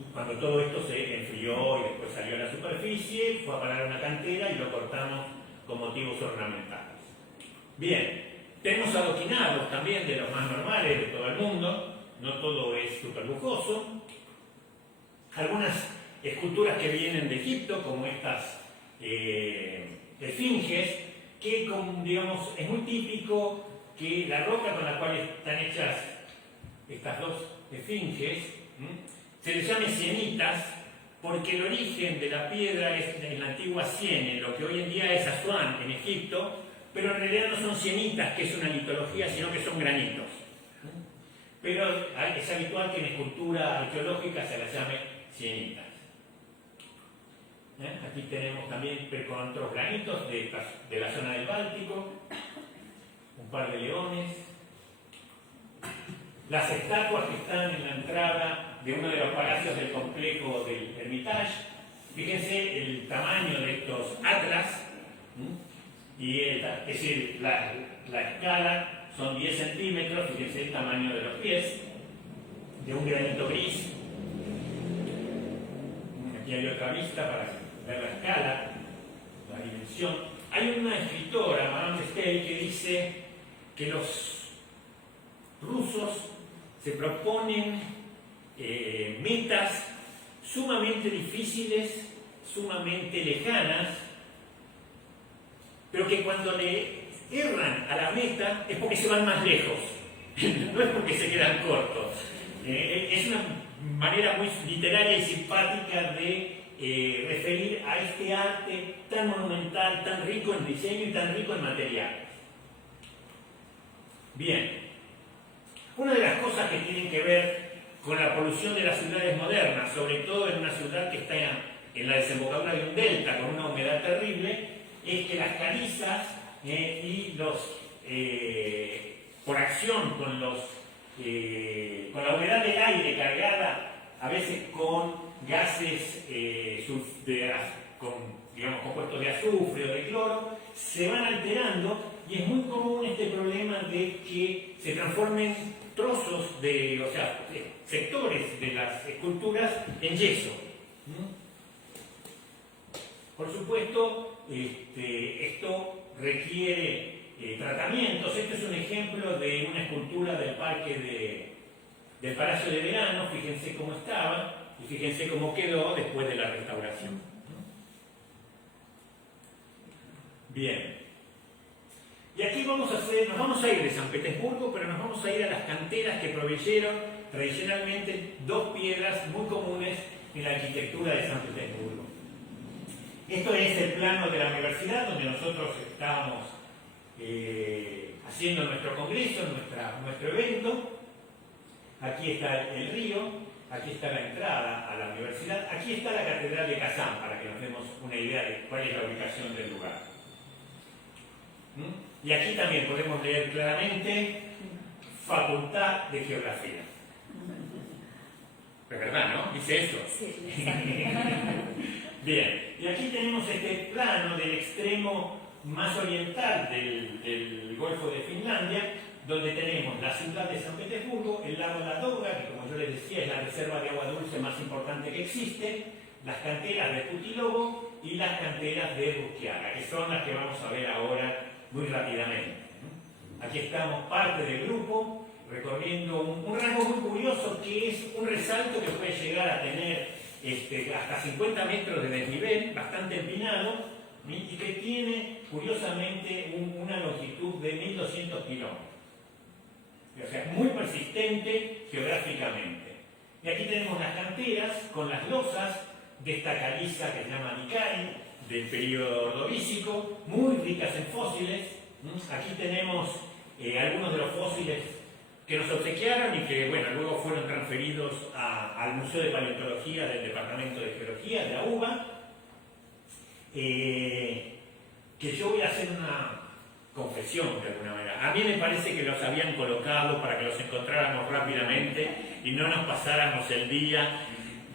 Y cuando todo esto se enfrió y después salió a la superficie, fue a parar a una cantera y lo cortamos con motivos ornamentales. Bien. Tenemos adoquinados también de los más normales de todo el mundo, no todo es súper lujoso. Algunas esculturas que vienen de Egipto, como estas esfinges, que digamos, es muy típico que la roca con la cual están hechas estas dos esfinges se les llame sienitas, porque el origen de la piedra es en la antigua Siene, lo que hoy en día es Asuán en Egipto, pero en realidad no son sienitas, que es una litología, sino que son granitos. Pero es habitual que en escultura arqueológica se las llame sienitas. Aquí tenemos también con otros granitos de la zona del Báltico, un par de leones. Las estatuas que están en la entrada de uno de los palacios del complejo del Hermitage. Fíjense el tamaño de estos atlas. Y es decir, la escala son 10 centímetros, fíjense el tamaño de los pies, de un granito gris. Aquí hay otra vista para ver la escala, la dimensión. Hay una escritora, Madame Stey, que dice que los rusos se proponen metas sumamente difíciles, sumamente lejanas, pero que cuando le erran a la meta es porque se van más lejos, no es porque se quedan cortos. Es una manera muy literaria y simpática de referir a este arte tan monumental, tan rico en diseño y tan rico en material. Bien, una de las cosas que tienen que ver con la polución de las ciudades modernas, sobre todo en una ciudad que está en la desembocadura de un delta con una humedad terrible, es que las calizas y los, por acción con la humedad del aire cargada a veces con gases con, digamos, compuestos de azufre o de cloro, se van alterando y es muy común este problema de que se transformen trozos o sea, sectores de las esculturas en yeso. Por supuesto, esto requiere tratamientos. Este es un ejemplo de una escultura del parque del Palacio de Verano. Fíjense cómo estaba y fíjense cómo quedó después de la restauración. Bien. Y aquí nos vamos a ir de San Petersburgo, pero nos vamos a ir a las canteras que proveyeron tradicionalmente dos piedras muy comunes en la arquitectura de San Petersburgo. Esto es el plano de la universidad donde nosotros estábamos haciendo nuestro congreso, nuestro evento. Aquí está el río, aquí está la entrada a la universidad, aquí está la catedral de Kazán, para que nos demos una idea de cuál es la ubicación del lugar. Y aquí también podemos leer claramente Facultad de Geografía. Es verdad, ¿no? Dice eso. Sí, Bien, y aquí tenemos este plano del extremo más oriental del Golfo de Finlandia, donde tenemos la ciudad de San Petersburgo, el lago Ladoga, que como yo les decía es la reserva de agua dulce más importante que existe, las canteras de Putilovo y las canteras de Rusquiaga, que son las que vamos a ver ahora muy rápidamente. Aquí estamos parte del grupo recorriendo un rango muy curioso que es un resalto que puede llegar a tener hasta 50 metros de desnivel, bastante empinado, y que tiene curiosamente una longitud de 1200 kilómetros. O sea, muy persistente geográficamente. Y aquí tenemos las canteras con las losas de esta caliza que se llama Dicay, del periodo ordovícico, muy ricas en fósiles. Aquí tenemos algunos de los fósiles que nos obsequiaron y que, bueno, luego fueron transferidos al Museo de Paleontología del Departamento de Geología, de la UBA, que yo voy a hacer una confesión de alguna manera. A mí me parece que los habían colocado para que los encontráramos rápidamente y no nos pasáramos el día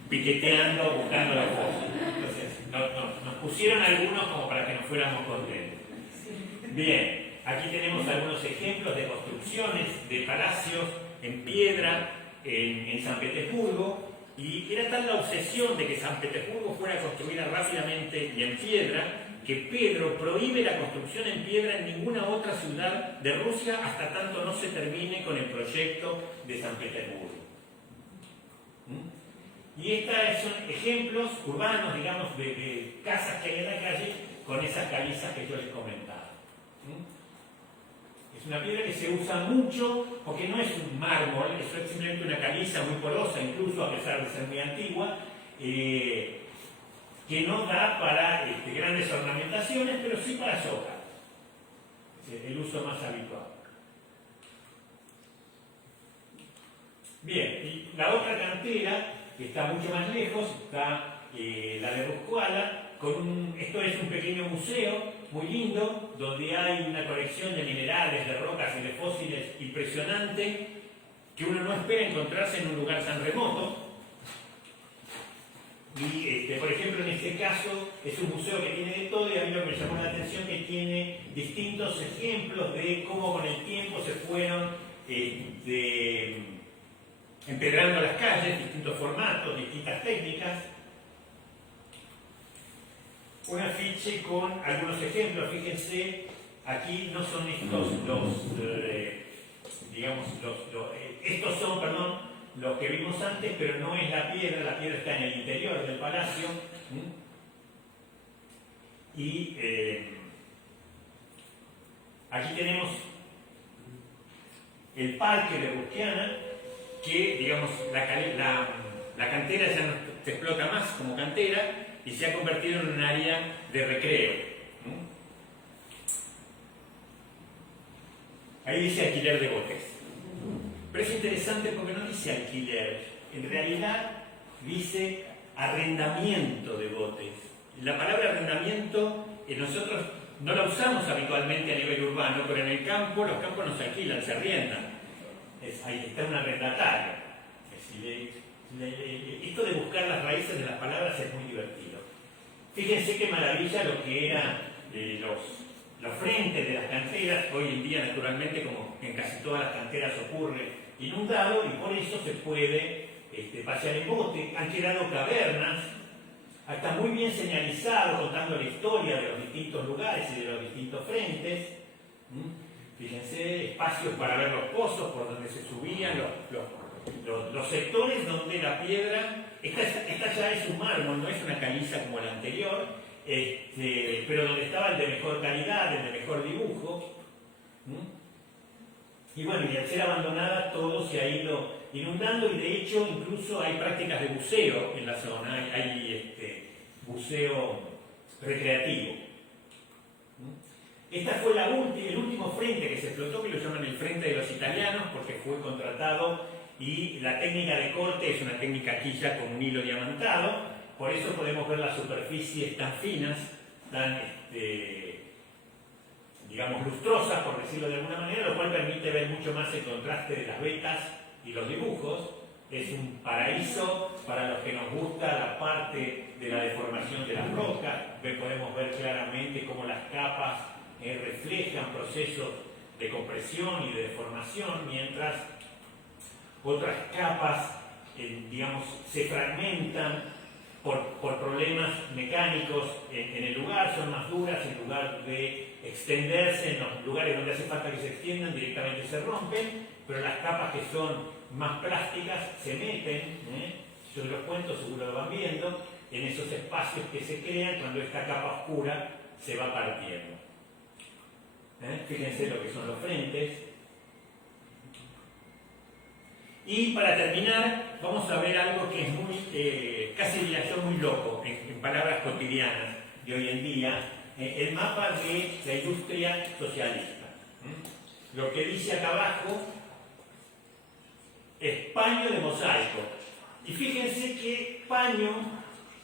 piqueteando, buscando los fósiles. Entonces, nos pusieron algunos como para que nos fuéramos contentos. Bien, aquí tenemos algunos ejemplos de construcciones de palacios en piedra en San Petersburgo, y era tal la obsesión de que San Petersburgo fuera construida rápidamente y en piedra, que Pedro prohíbe la construcción en piedra en ninguna otra ciudad de Rusia hasta tanto no se termine con el proyecto de San Petersburgo. Y estos son ejemplos urbanos, digamos, de casas que hay en la calle con esas calizas que yo les comentaba. Es una piedra que se usa mucho porque no es un mármol, es simplemente una caliza muy porosa, incluso a pesar de ser muy antigua, que no da para grandes ornamentaciones, pero sí para soja. Es el uso más habitual. Bien, y la otra cantera, que está mucho más lejos, está la de Rusquiaga. Esto es un pequeño museo muy lindo, donde hay una colección de minerales, de rocas y de fósiles impresionante, que uno no espera encontrarse en un lugar tan remoto. Y, por ejemplo, en este caso, es un museo que tiene de todo, y a mí lo que me llamó la atención es que tiene distintos ejemplos de cómo con el tiempo se fueron empedrando las calles, distintos formatos, distintas técnicas. Un afiche con algunos ejemplos, fíjense, aquí no son estos estos son, perdón, los que vimos antes, pero no es la piedra está en el interior del palacio. Y aquí tenemos el parque de Rusquiana, que digamos la cantera ya no se explota más como cantera y se ha convertido en un área de recreo. Ahí dice alquiler de botes. Pero es interesante porque no dice alquiler, en realidad dice arrendamiento de botes. La palabra arrendamiento nosotros no la usamos habitualmente a nivel urbano, pero en el campo, los campos no se alquilan, se arriendan. Ahí está un arrendatario. Esto de buscar las raíces de las palabras es muy divertido. Fíjense qué maravilla lo que eran los frentes de las canteras. Hoy en día, naturalmente, como en casi todas las canteras ocurre, inundado, y por eso se puede pasear en bote. Han quedado cavernas, está muy bien señalizado, contando la historia de los distintos lugares y de los distintos frentes. Fíjense, espacios para ver los pozos por donde se subían, los sectores donde la piedra, esta ya es un mármol, no es una caliza como la anterior, pero donde estaba el de mejor calidad, el de mejor dibujo. Y bueno, y al ser abandonada todo se ha ido inundando, y de hecho incluso hay prácticas de buceo en la zona, hay buceo recreativo. Esta fue el último frente que se explotó, que lo llaman el frente de los italianos, porque fue contratado, y la técnica de corte es una técnica quilla con un hilo diamantado, por eso podemos ver las superficies tan finas, tan digamos lustrosas, por decirlo de alguna manera, lo cual permite ver mucho más el contraste de las vetas y los dibujos. Es un paraíso para los que nos gusta la parte de la deformación de las rocas. Podemos ver claramente cómo las capas reflejan procesos de compresión y de deformación, mientras otras capas, digamos, se fragmentan por problemas mecánicos en el lugar, son más duras, en lugar de extenderse en los lugares donde hace falta que se extiendan, directamente se rompen, pero las capas que son más plásticas se meten, yo los cuento, seguro lo van viendo, en esos espacios que se crean cuando esta capa oscura se va partiendo. Fíjense lo que son los frentes. Y para terminar, vamos a ver algo que es muy, casi diría yo, muy loco, en palabras cotidianas de hoy en día, el mapa de la industria socialista. Lo que dice acá abajo es paño de mosaico. Y fíjense que paño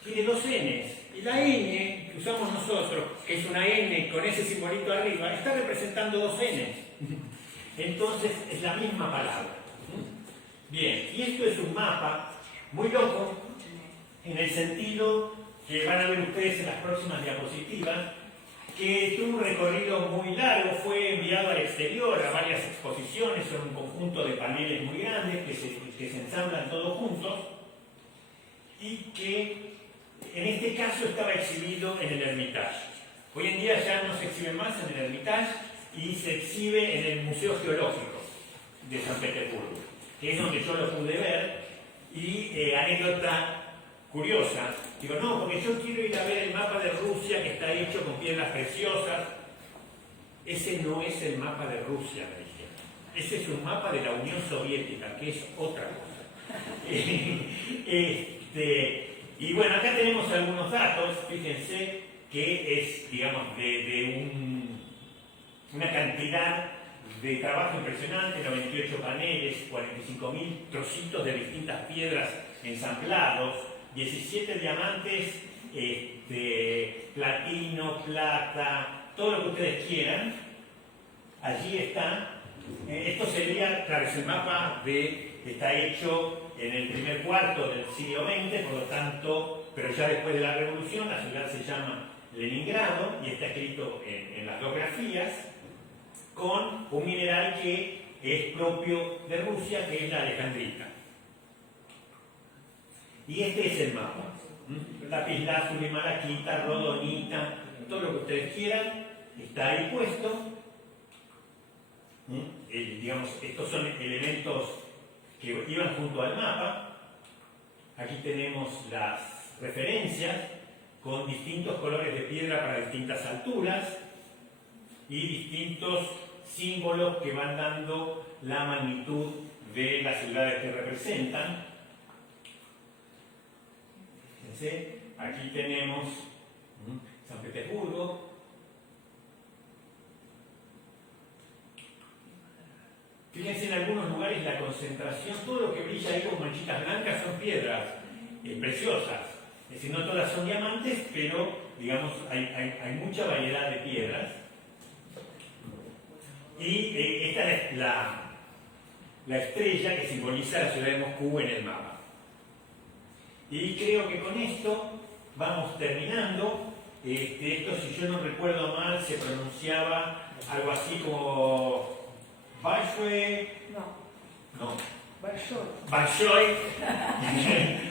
tiene dos N's. Y la N que usamos nosotros, que es una N con ese simbolito arriba, está representando dos N's. Entonces es la misma palabra. Bien, y esto es un mapa muy loco, en el sentido que van a ver ustedes en las próximas diapositivas, que tuvo un recorrido muy largo, fue enviado al exterior a varias exposiciones, son un conjunto de paneles muy grandes que se ensamblan todos juntos, y que en este caso estaba exhibido en el Hermitage. Hoy en día ya no se exhibe más en el Hermitage y se exhibe en el Museo Geológico de San Petersburgo, que es donde yo lo pude ver. Y anécdota curiosa, digo, no, porque yo quiero ir a ver el mapa de Rusia que está hecho con piedras preciosas. Ese no es el mapa de Rusia, me dijeron. Ese es un mapa de la Unión Soviética, que es otra cosa. Y bueno, acá tenemos algunos datos, fíjense que es, digamos, de una cantidad de trabajo impresionante, 98 paneles, 45.000 trocitos de distintas piedras ensamblados, 17 diamantes, platino, plata, todo lo que ustedes quieran, allí está. Esto sería, claro, es el mapa está hecho en el primer cuarto del siglo XX, por lo tanto, pero ya después de la Revolución, la ciudad se llama Leningrado, y está escrito en las dos grafías, con un mineral que es propio de Rusia, que es la alejandrita. Y este es el mapa. Lapislázuli, malaquita, rodonita, todo lo que ustedes quieran, está ahí puesto. Digamos, estos son elementos que iban junto al mapa. Aquí tenemos las referencias con distintos colores de piedra para distintas alturas y distintos símbolos que van dando la magnitud de las ciudades que representan. Fíjense, aquí tenemos San Petersburgo. Fíjense, en algunos lugares la concentración, todo lo que brilla ahí con manchitas blancas son piedras preciosas. Es decir, no todas son diamantes, pero digamos hay mucha variedad de piedras. Y esta es la estrella que simboliza la ciudad de Moscú en el mapa. Y creo que con esto vamos terminando. Esto, si yo no recuerdo mal, se pronunciaba algo así como Большой. No. Большой. Большой.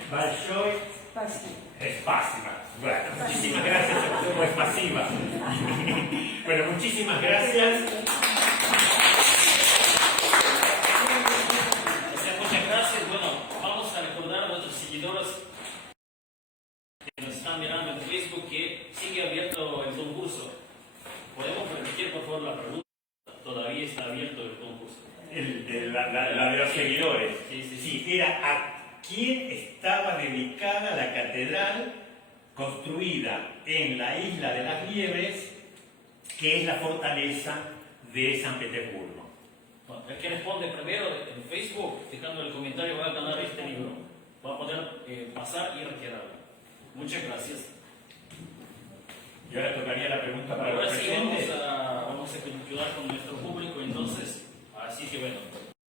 Большой. Спасибо. Spasiba. Bueno, muchísimas gracias. Como Spasiba. Bueno, muchísimas gracias. Muchas gracias. Bueno, vamos a recordar a nuestros seguidores que nos están mirando en Facebook que sigue abierto el concurso. ¿Podemos repetir, por favor, la pregunta? Todavía está abierto el concurso. La de los seguidores. Sí. Era a quién estaba dedicada la catedral construida en la isla de las Liebres, que es la fortaleza de San Petersburgo. Bueno, el que responde primero en Facebook, dejando el comentario, va a ganar este libro. Va a poder pasar y retirarlo. Muchas gracias. Y ahora tocaría la pregunta para Ahora los sí, presentes. vamos a continuar con nuestro público, entonces, así que bueno.